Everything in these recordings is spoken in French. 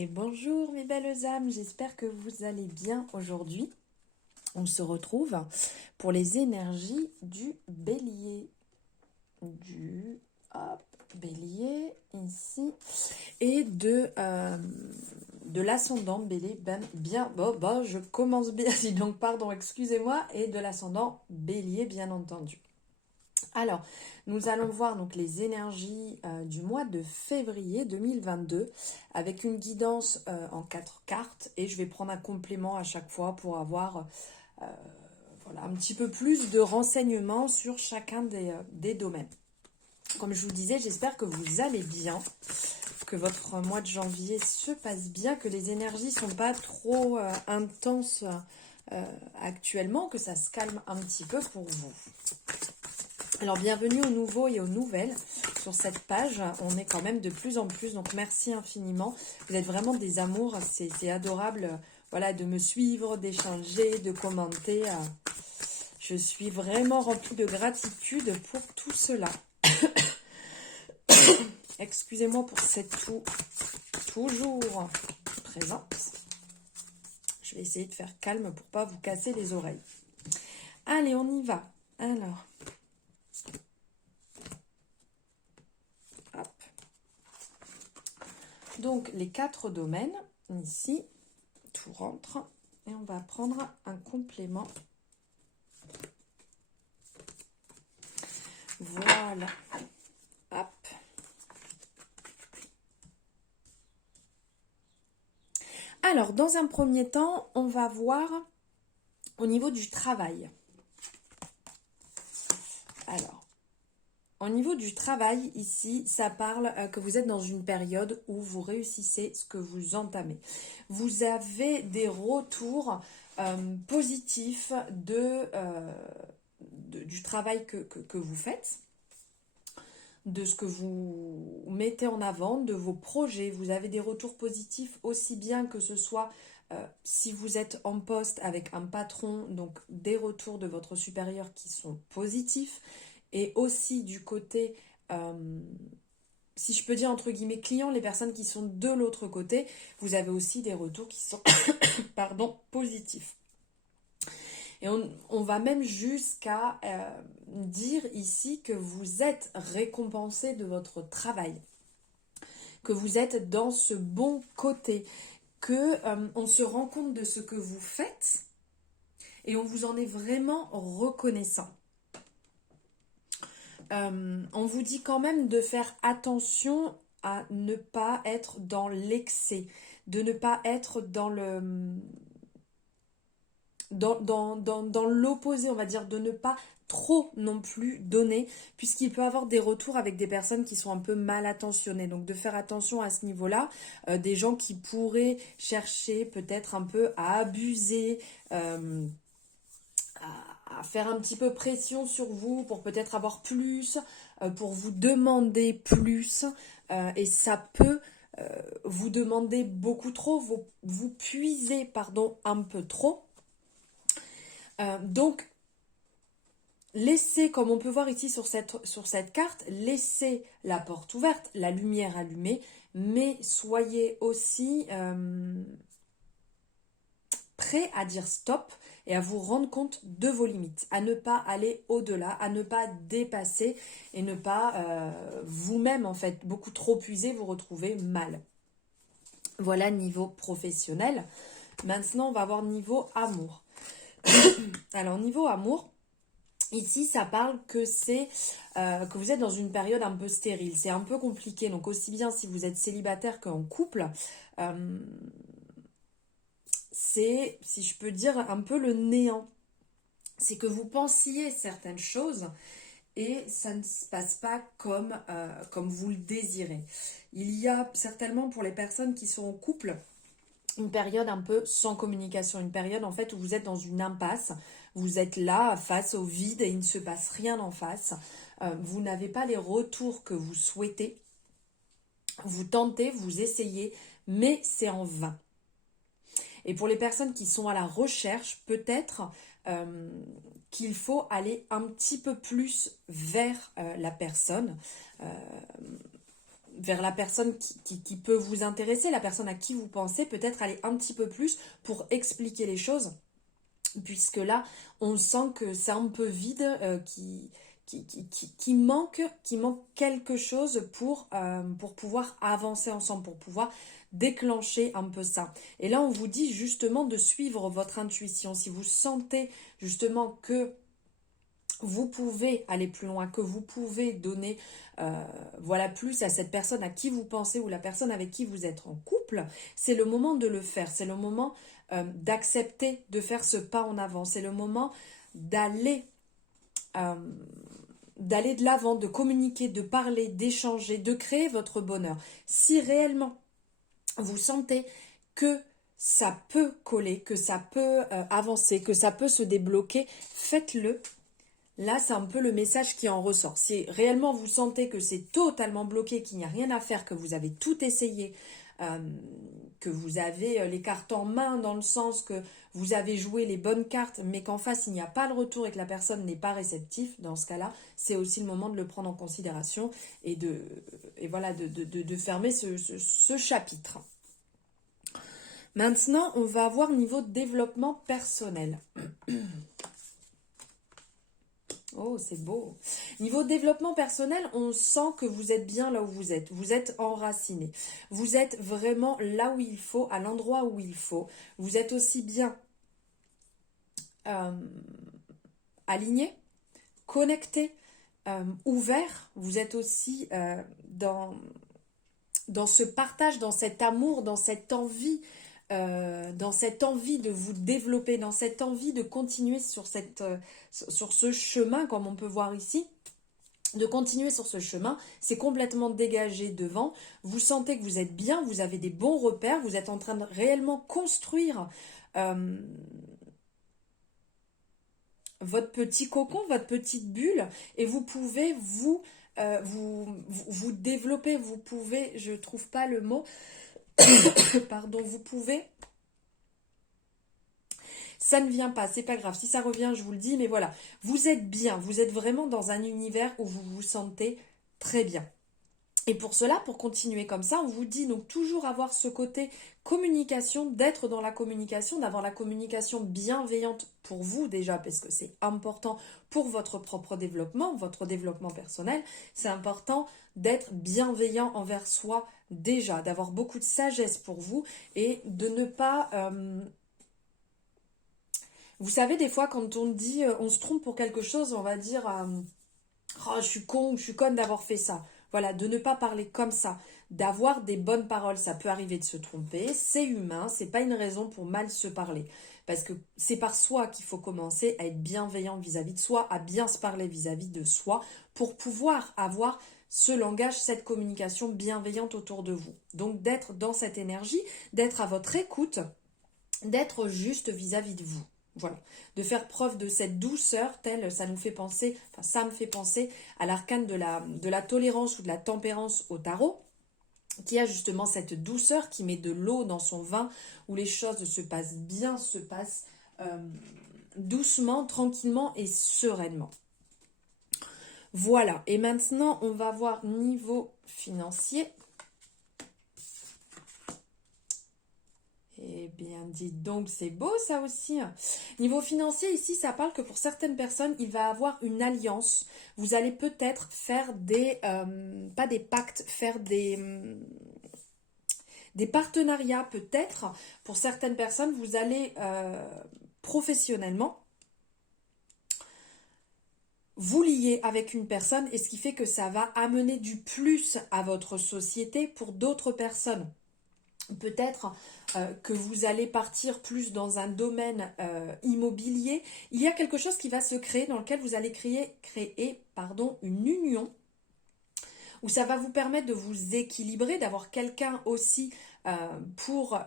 Et bonjour mes belles âmes, j'espère que vous allez bien aujourd'hui. On se retrouve pour les énergies du bélier. Hop, bélier, ici. Et de l'ascendant bélier, je commence bien, donc pardon, excusez-moi, et de l'ascendant bélier, bien entendu. Alors, nous allons voir donc les énergies du mois de février 2022 avec une guidance en 4 cartes et je vais prendre un complément à chaque fois pour avoir voilà, un petit peu plus de renseignements sur chacun des domaines. Comme je vous disais, j'espère que vous allez bien, que votre mois de janvier se passe bien, que les énergies ne sont pas trop intenses actuellement, que ça se calme un petit peu pour vous. Alors bienvenue aux nouveaux et aux nouvelles sur cette page, on est quand même de plus en plus, donc merci infiniment, vous êtes vraiment des amours, c'est adorable voilà, de me suivre, d'échanger, de commenter, je suis vraiment remplie de gratitude pour tout cela. Excusez-moi pour cette toux toujours présente, je vais essayer de faire calme pour pas vous casser les oreilles. Allez, on y va, alors... Donc, les 4 domaines, ici, tout rentre. Et on va prendre un complément. Voilà. Hop. Alors, dans un premier temps, on va voir au niveau du travail. Alors, au niveau du travail, ici, ça parle que vous êtes dans une période où vous réussissez ce que vous entamez. Vous avez des retours positifs du travail que vous faites, de ce que vous mettez en avant, de vos projets. Vous avez des retours positifs aussi bien que ce soit si vous êtes en poste avec un patron, donc des retours de votre supérieur qui sont positifs. Et aussi du côté, si je peux dire entre guillemets clients, les personnes qui sont de l'autre côté, vous avez aussi des retours qui sont pardon, positifs. Et on va même jusqu'à dire ici que vous êtes récompensé de votre travail, que vous êtes dans ce bon côté, que on se rend compte de ce que vous faites et on vous en est vraiment reconnaissant. On vous dit quand même de faire attention à ne pas être dans l'excès, de ne pas être dans l'opposé, on va dire, de ne pas trop non plus donner, puisqu'il peut avoir des retours avec des personnes qui sont un peu mal attentionnées. Donc de faire attention à ce niveau-là, des gens qui pourraient chercher peut-être un peu à abuser, à faire un petit peu pression sur vous pour peut-être avoir plus, pour vous demander plus, et ça peut vous demander beaucoup trop, vous puiser, pardon, un peu trop. Donc, laissez, comme on peut voir ici sur cette carte, laissez la porte ouverte, la lumière allumée, mais soyez aussi prêt à dire stop et à vous rendre compte de vos limites, à ne pas aller au-delà, à ne pas dépasser et ne pas vous-même, en fait, beaucoup trop puiser, vous retrouver mal. Voilà niveau professionnel. Maintenant, on va voir niveau amour. Alors, niveau amour, ici, ça parle que que vous êtes dans une période un peu stérile. C'est un peu compliqué. Donc, aussi bien si vous êtes célibataire qu'en couple, c'est, si je peux dire, un peu le néant. C'est que vous pensiez certaines choses et ça ne se passe pas comme vous le désirez. Il y a certainement pour les personnes qui sont en couple une période un peu sans communication, une période en fait où vous êtes dans une impasse, vous êtes là face au vide et il ne se passe rien en face, vous n'avez pas les retours que vous souhaitez, vous tentez, vous essayez, mais c'est en vain. Et pour les personnes qui sont à la recherche, peut-être qu'il faut aller un petit peu plus vers la personne. vers la personne qui peut vous intéresser, la personne à qui vous pensez, peut-être aller un petit peu plus pour expliquer les choses, puisque là, on sent que c'est un peu vide, qui manque quelque chose pour pouvoir avancer ensemble, pour pouvoir déclencher un peu ça. Et là, on vous dit justement de suivre votre intuition. Si vous sentez justement que vous pouvez aller plus loin, que vous pouvez donner voilà, plus à cette personne à qui vous pensez ou la personne avec qui vous êtes en couple, c'est le moment de le faire. C'est le moment d'accepter de faire ce pas en avant. C'est le moment d'aller euh, d'aller de l'avant, de communiquer, de parler, d'échanger, de créer votre bonheur. Si réellement vous sentez que ça peut coller, que ça peut avancer, que ça peut se débloquer, faites-le. Là, c'est un peu le message qui en ressort. Si réellement vous sentez que c'est totalement bloqué, qu'il n'y a rien à faire, que vous avez tout essayé, euh, que vous avez les cartes en main dans le sens que vous avez joué les bonnes cartes, mais qu'en face, il n'y a pas le retour et que la personne n'est pas réceptive, dans ce cas-là, c'est aussi le moment de le prendre en considération et voilà, de fermer ce chapitre. Maintenant, on va avoir niveau développement personnel. Oh, c'est beau. Niveau développement personnel, on sent que vous êtes bien là où vous êtes. Vous êtes enraciné. Vous êtes vraiment là où il faut, à l'endroit où il faut. Vous êtes aussi bien aligné, connecté, ouvert. Vous êtes aussi dans ce partage, dans cet amour, dans cette envie de vous développer, dans cette envie de continuer sur ce chemin, comme on peut voir ici, de continuer sur ce chemin, c'est complètement dégagé devant, vous sentez que vous êtes bien, vous avez des bons repères, vous êtes en train de réellement construire votre petit cocon, votre petite bulle, et vous pouvez vous développer, vous pouvez, je trouve pas le mot, pardon, vous pouvez, ça ne vient pas, c'est pas grave, si ça revient, je vous le dis, mais voilà, vous êtes bien, vous êtes vraiment dans un univers où vous vous sentez très bien. Et pour cela, pour continuer comme ça, on vous dit donc toujours avoir ce côté communication, d'être dans la communication, d'avoir la communication bienveillante pour vous déjà, parce que c'est important pour votre propre développement, votre développement personnel. C'est important d'être bienveillant envers soi déjà, d'avoir beaucoup de sagesse pour vous et de ne pas... Vous savez, des fois, quand on dit, on se trompe pour quelque chose, on va dire, oh, je suis con, je suis conne d'avoir fait ça. Voilà, de ne pas parler comme ça, d'avoir des bonnes paroles. Ça peut arriver de se tromper, c'est humain, c'est pas une raison pour mal se parler. Parce que c'est par soi qu'il faut commencer à être bienveillant vis-à-vis de soi, à bien se parler vis-à-vis de soi, pour pouvoir avoir ce langage, cette communication bienveillante autour de vous. Donc d'être dans cette énergie, d'être à votre écoute, d'être juste vis-à-vis de vous. Voilà, de faire preuve de cette douceur, telle ça nous fait penser, enfin ça me fait penser à l'arcane de la tolérance ou de la tempérance au tarot, qui a justement cette douceur qui met de l'eau dans son vin, où les choses se passent bien, se passent doucement, tranquillement et sereinement. Voilà, et maintenant on va voir niveau financier. Eh bien, dites donc, c'est beau ça aussi. Niveau financier, ici, ça parle que pour certaines personnes, il va avoir une alliance. Vous allez peut-être faire pas des pactes, faire des partenariats peut-être. Pour certaines personnes, vous allez professionnellement vous lier avec une personne et ce qui fait que ça va amener du plus à votre société pour d'autres personnes. Peut-être que vous allez partir plus dans un domaine immobilier. Il y a quelque chose qui va se créer dans lequel vous allez créer une union où ça va vous permettre de vous équilibrer, d'avoir quelqu'un aussi pour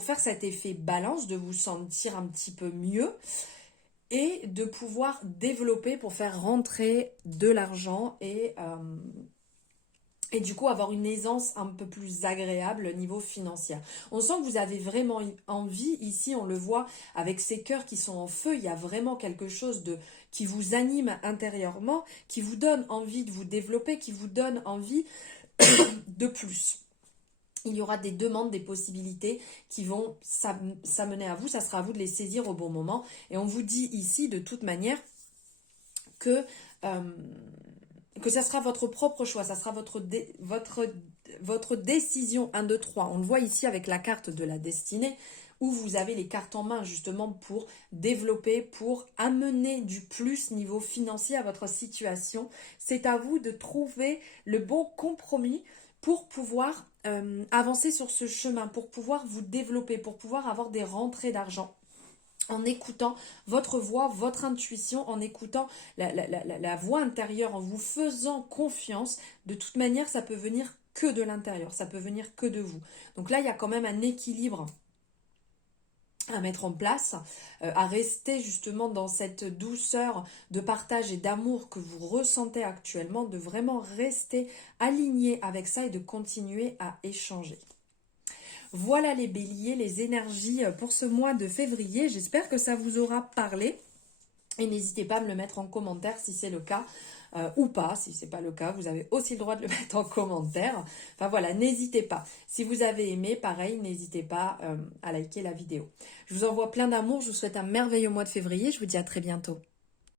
faire cet effet balance, de vous sentir un petit peu mieux et de pouvoir développer pour faire rentrer de l'argent et du coup avoir une aisance un peu plus agréable au niveau financier. On sent que vous avez vraiment envie, ici on le voit avec ces cœurs qui sont en feu, il y a vraiment quelque chose qui vous anime intérieurement, qui vous donne envie de vous développer, qui vous donne envie de plus. Il y aura des demandes, des possibilités qui vont s'amener à vous. Ça sera à vous de les saisir au bon moment. Et on vous dit ici, de toute manière, que ça sera votre propre choix. Ça sera votre décision 1, 2, 3. On le voit ici avec la carte de la destinée, où vous avez les cartes en main justement pour développer, pour amener du plus niveau financier à votre situation. C'est à vous de trouver le bon compromis pour pouvoir avancer sur ce chemin, pour pouvoir vous développer, pour pouvoir avoir des rentrées d'argent. En écoutant votre voix, votre intuition, en écoutant la voix intérieure, en vous faisant confiance, de toute manière, ça peut venir que de l'intérieur, ça peut venir que de vous. Donc là, il y a quand même un équilibre à mettre en place, à rester justement dans cette douceur de partage et d'amour que vous ressentez actuellement, de vraiment rester aligné avec ça et de continuer à échanger. Voilà les béliers, les énergies pour ce mois de février. J'espère que ça vous aura parlé. Et n'hésitez pas à me le mettre en commentaire si c'est le cas ou pas. Si ce n'est pas le cas, vous avez aussi le droit de le mettre en commentaire. Enfin voilà, n'hésitez pas. Si vous avez aimé, pareil, n'hésitez pas à liker la vidéo. Je vous envoie plein d'amour. Je vous souhaite un merveilleux mois de février. Je vous dis à très bientôt.